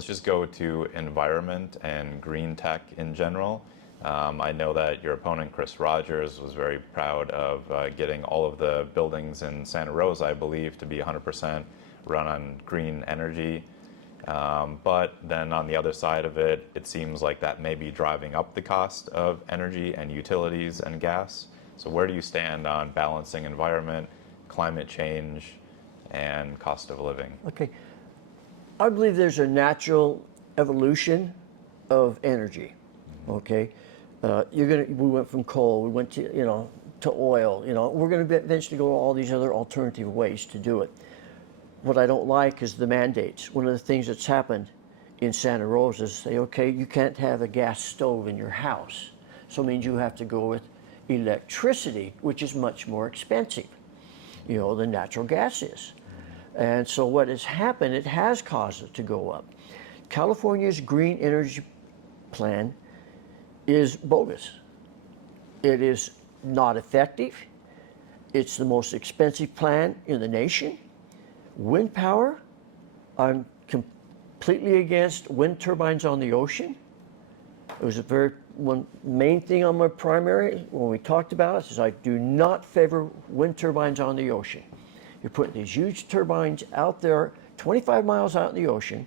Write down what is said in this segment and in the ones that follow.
let's just go to environment and green tech in general. I know that your opponent, Chris Rogers, was very proud of getting all of the buildings in Santa Rosa, I believe, to be 100% run on green energy. But then on the other side of it, it seems like that may be driving up the cost of energy and utilities and gas. So where do you stand on balancing environment, climate change, and cost of living? Okay. I believe there's a natural evolution of energy. Okay. We went from coal, we went to, to oil, we're going to eventually go to all these other alternative ways to do it. What I don't like is the mandates. One of the things that's happened in Santa Rosa is say, okay, you can't have a gas stove in your house. So it means you have to go with electricity, which is much more expensive, than natural gas is. And so what has happened, it has caused it to go up. California's green energy plan is bogus. It is not effective. It's the most expensive plan in the nation. Wind power, I'm completely against wind turbines on the ocean. It was one main thing on my primary when we talked about it is I do not favor wind turbines on the ocean. You're putting these huge turbines out there, 25 miles out in the ocean,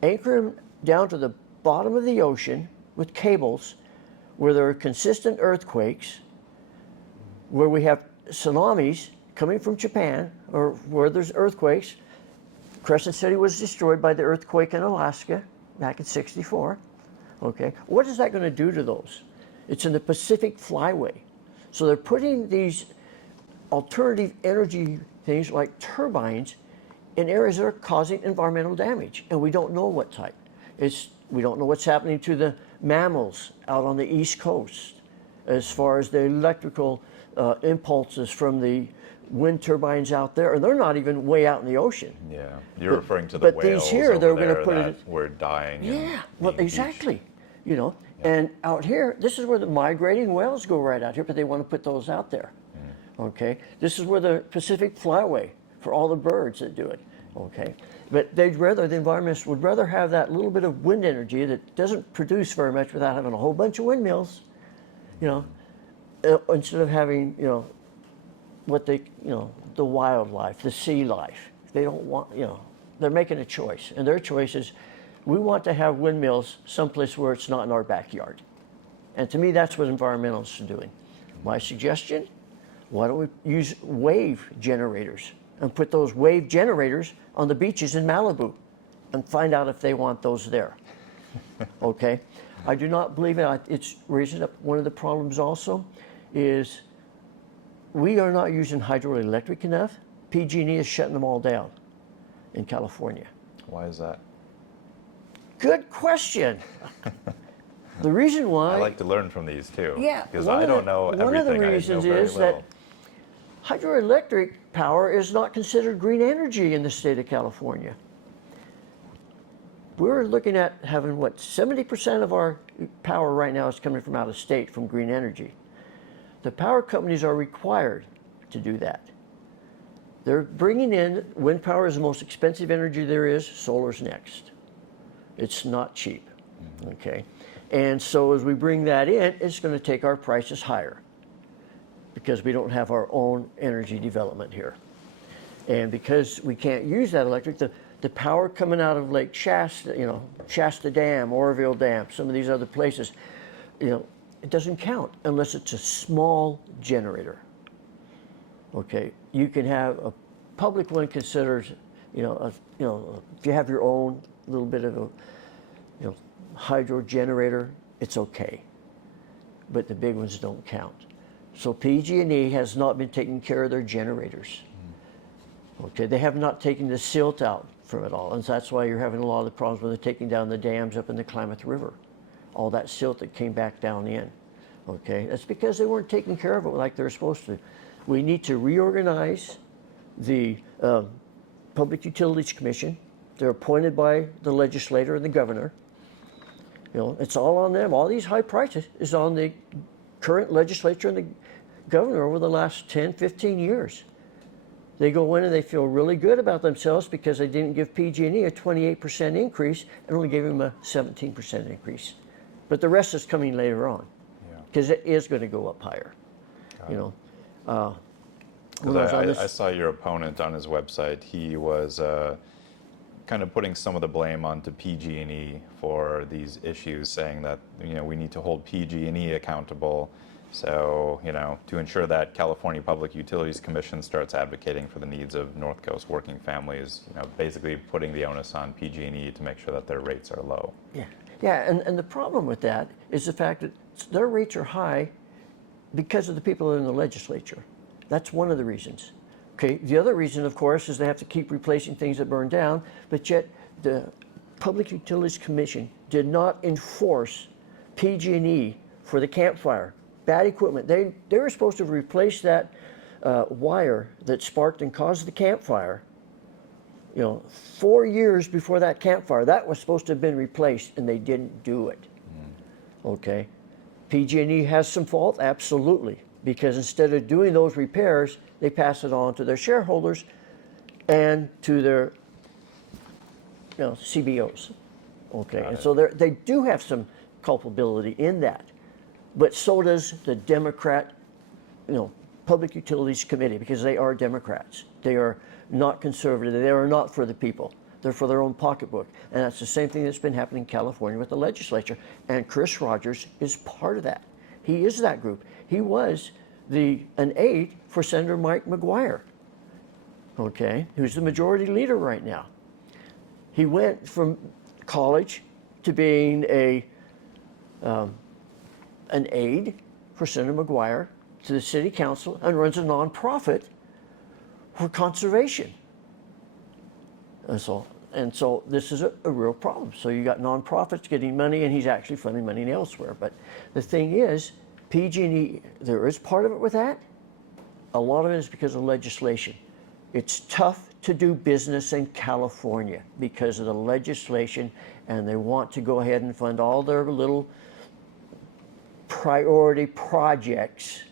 anchor them down to the bottom of the ocean with cables where there are consistent earthquakes, where we have tsunamis coming from Japan, or where there's earthquakes. Crescent City was destroyed by the earthquake in Alaska back in '64. Okay, what is that going to do to those? It's in the Pacific Flyway. So they're putting these alternative energy things like turbines in areas that are causing environmental damage, and we don't know what type. We don't know what's happening to the mammals out on the East Coast as far as the electrical impulses from the wind turbines out there, and they're not even way out in the ocean. Yeah, you're referring to the whales these here, they're going to put that were dying. Yeah, well, exactly. Yeah. And out here, this is where the migrating whales go right out here, but they want to put those out there. Okay, this is where the Pacific Flyway for all the birds that do it. Okay, but the environmentalists would rather have that little bit of wind energy that doesn't produce very much without having a whole bunch of windmills, instead of having, what they, the wildlife, the sea life. They don't want, they're making a choice, and their choice is, we want to have windmills someplace where it's not in our backyard. And to me, that's what environmentalists are doing. My suggestion, why don't we use wave generators and put those wave generators on the beaches in Malibu and find out if they want those there. Okay? I do not believe it. It's raising up one of the problems also is we are not using hydroelectric enough. PG&E is shutting them all down in California. Why is that? Good question. The reason why... I like to learn from these too. Yeah. Because I don't know everything. One of the reasons is that hydroelectric power is not considered green energy in the state of California. We're looking at having, 70% of our power right now is coming from out of state from green energy. The power companies are required to do that. They're bringing in, wind power is the most expensive energy there is, solar's next. It's not cheap, okay? And so as we bring that in, it's going to take our prices higher because we don't have our own energy development here. And because we can't use that electric, the power coming out of Lake Shasta, Shasta Dam, Oroville Dam, some of these other places, it doesn't count unless it's a small generator. Okay, you can have a public one considered, if you have your own little bit of a, hydro generator, it's okay. But the big ones don't count. So PG&E has not been taking care of their generators. Okay, they have not taken the silt out from it all, and that's why you're having a lot of the problems when they're taking down the dams up in the Klamath River. All that silt that came back down in. Okay, that's because they weren't taking care of it like they're supposed to. We need to reorganize the Public Utilities Commission. They're appointed by the legislator and the governor. It's all on them. All these high prices is on the current legislature and the governor over the last 10, 15 years. They go in and they feel really good about themselves because they didn't give PG&E a 28% increase and only gave them a 17% increase. But the rest is coming later on because it is going to go up higher. You know, because I saw your opponent on his website. He was kind of putting some of the blame onto PG&E for these issues, saying that we need to hold PG&E accountable. So to ensure that California Public Utilities Commission starts advocating for the needs of North Coast working families, basically putting the onus on PG&E to make sure that their rates are low. Yeah, and the problem with that is the fact that their rates are high because of the people in the legislature. That's one of the reasons. Okay, the other reason, of course, is they have to keep replacing things that burn down, but yet the Public Utilities Commission did not enforce PG&E for the campfire. Bad equipment. They were supposed to replace that wire that sparked and caused the campfire. 4 years before that campfire, that was supposed to have been replaced, and they didn't do it. Okay, PG&E has some fault, absolutely, because instead of doing those repairs, they pass it on to their shareholders and to their CBOs. Okay, and so they do have some culpability in that, but so does the Democrat, Public Utilities Committee, because they are Democrats. They are not conservative. They are not for the people. They're for their own pocketbook. And that's the same thing that's been happening in California with the legislature. And Chris Rogers is part of that. He is that group. He was an aide for Senator Mike McGuire, okay, who's the majority leader right now. He went from college to being an aide for Senator McGuire to the city council and runs a nonprofit for conservation. And so this is a real problem. So you got nonprofits getting money, and he's actually funding money elsewhere. But the thing is, PG&E, there is part of it with that. A lot of it is because of legislation. It's tough to do business in California because of the legislation, and they want to go ahead and fund all their little priority projects